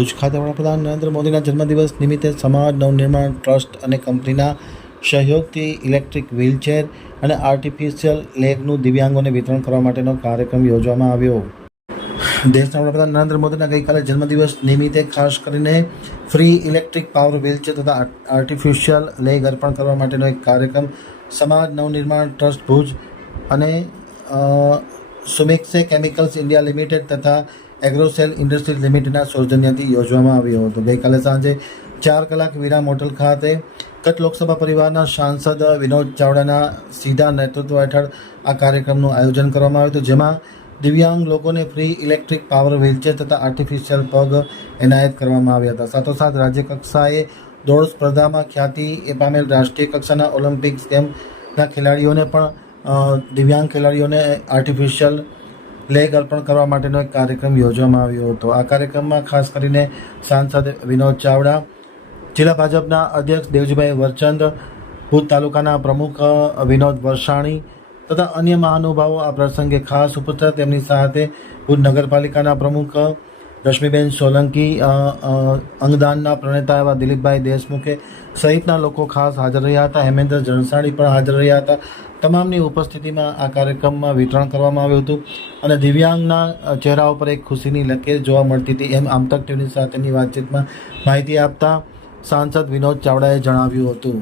ભુજ ખાતે વડાપ્રધાન નરેન્દ્ર મોદીના જન્મદિવસ નિમિત્તે સમાજ નવનિર્માણ ટ્રસ્ટ અને કંપનીના સહયોગથી ઇલેક્ટ્રિક વ્હીલચેર અને આર્ટિફિશિયલ લેગનું દિવ્યાંગોને વિતરણ કરવા માટેનો કાર્યક્રમ યોજવામાં આવ્યો. દેશના વડાપ્રધાન નરેન્દ્ર મોદીના ગઈકાલે જન્મદિવસ નિમિત્તે ખાસ કરીને ફ્રી ઇલેક્ટ્રિક પાવર વ્હીલચેર તથા આર્ટિફિશિયલ લેગ અર્પણ કરવા માટેનો એક કાર્યક્રમ સમાજ નવનિર્માણ ટ્રસ્ટ ભુજ અને સુમિક્સે કેમિકલ્સ ઇન્ડિયા લિમિટેડ તથા એગ્રોસેલ ઇન્ડસ્ટ્રીઝ લિમિટેડના સૌજન્યથી યોજવામાં આવ્યો હતો. ગઈકાલે સાંજે ચાર કલાક વિરામ હોટલ ખાતે કચ્છ લોકસભા પરિવારના સાંસદ વિનોદ ચાવડાના સીધા નેતૃત્વ હેઠળ આ કાર્યક્રમનું આયોજન કરવામાં આવ્યું હતું, જેમાં દિવ્યાંગ લોકોને ફ્રી ઇલેક્ટ્રિક પાવર વ્હીલચેર તથા આર્ટિફિશિયલ પગ એનાયત કરવામાં આવ્યા હતા. સાથોસાથ રાજ્ય કક્ષાએ દોડ સ્પર્ધામાં ખ્યાતિ એ પામેલ રાષ્ટ્રીય કક્ષાના ઓલિમ્પિક્સ ગેમના ખેલાડીઓને પણ દિવ્યાંગ ખેલાડીઓને આર્ટિફિશિયલ લેગ અર્પણ કરવા માટેનો એક કાર્યક્રમ યોજવામાં આવ્યો હતો. આ કાર્યક્રમમાં ખાસ કરીને સાંસદ વિનોદ ચાવડા, જિલ્લા ભાજપના અધ્યક્ષ દેવજીભાઈ વરચંદ ભૂત તાલુકાના પ્રમુખ વિનોદ વરસાણી તથા અન્ય મહાનુભાવો આ પ્રસંગે ખાસ ઉપસ્થિત તેમની સાથે ભુજ નગરપાલિકાના પ્રમુખ રશ્મિબેન સોલંકી અંગદાનના પ્રણેતા એવા દિલીપભાઈ દેશમુખે સહિતના લોકો ખાસ હાજર રહ્યા હતા. હેમેન્દ્ર જણસાણી પણ હાજર રહ્યા હતા. તમામની ઉપસ્થિતિમાં આ કાર્યક્રમમાં વિતરણ કરવામાં આવ્યું હતું અને દિવ્યાંગના ચહેરા ઉપર એક ખુશીની લકેર જોવા મળતી હતી એમ આમતક ટીવી સાથેની વાતચીતમાં માહિતી આપતા સાંસદ વિનોદ ચાવડાએ જણાવ્યું હતું.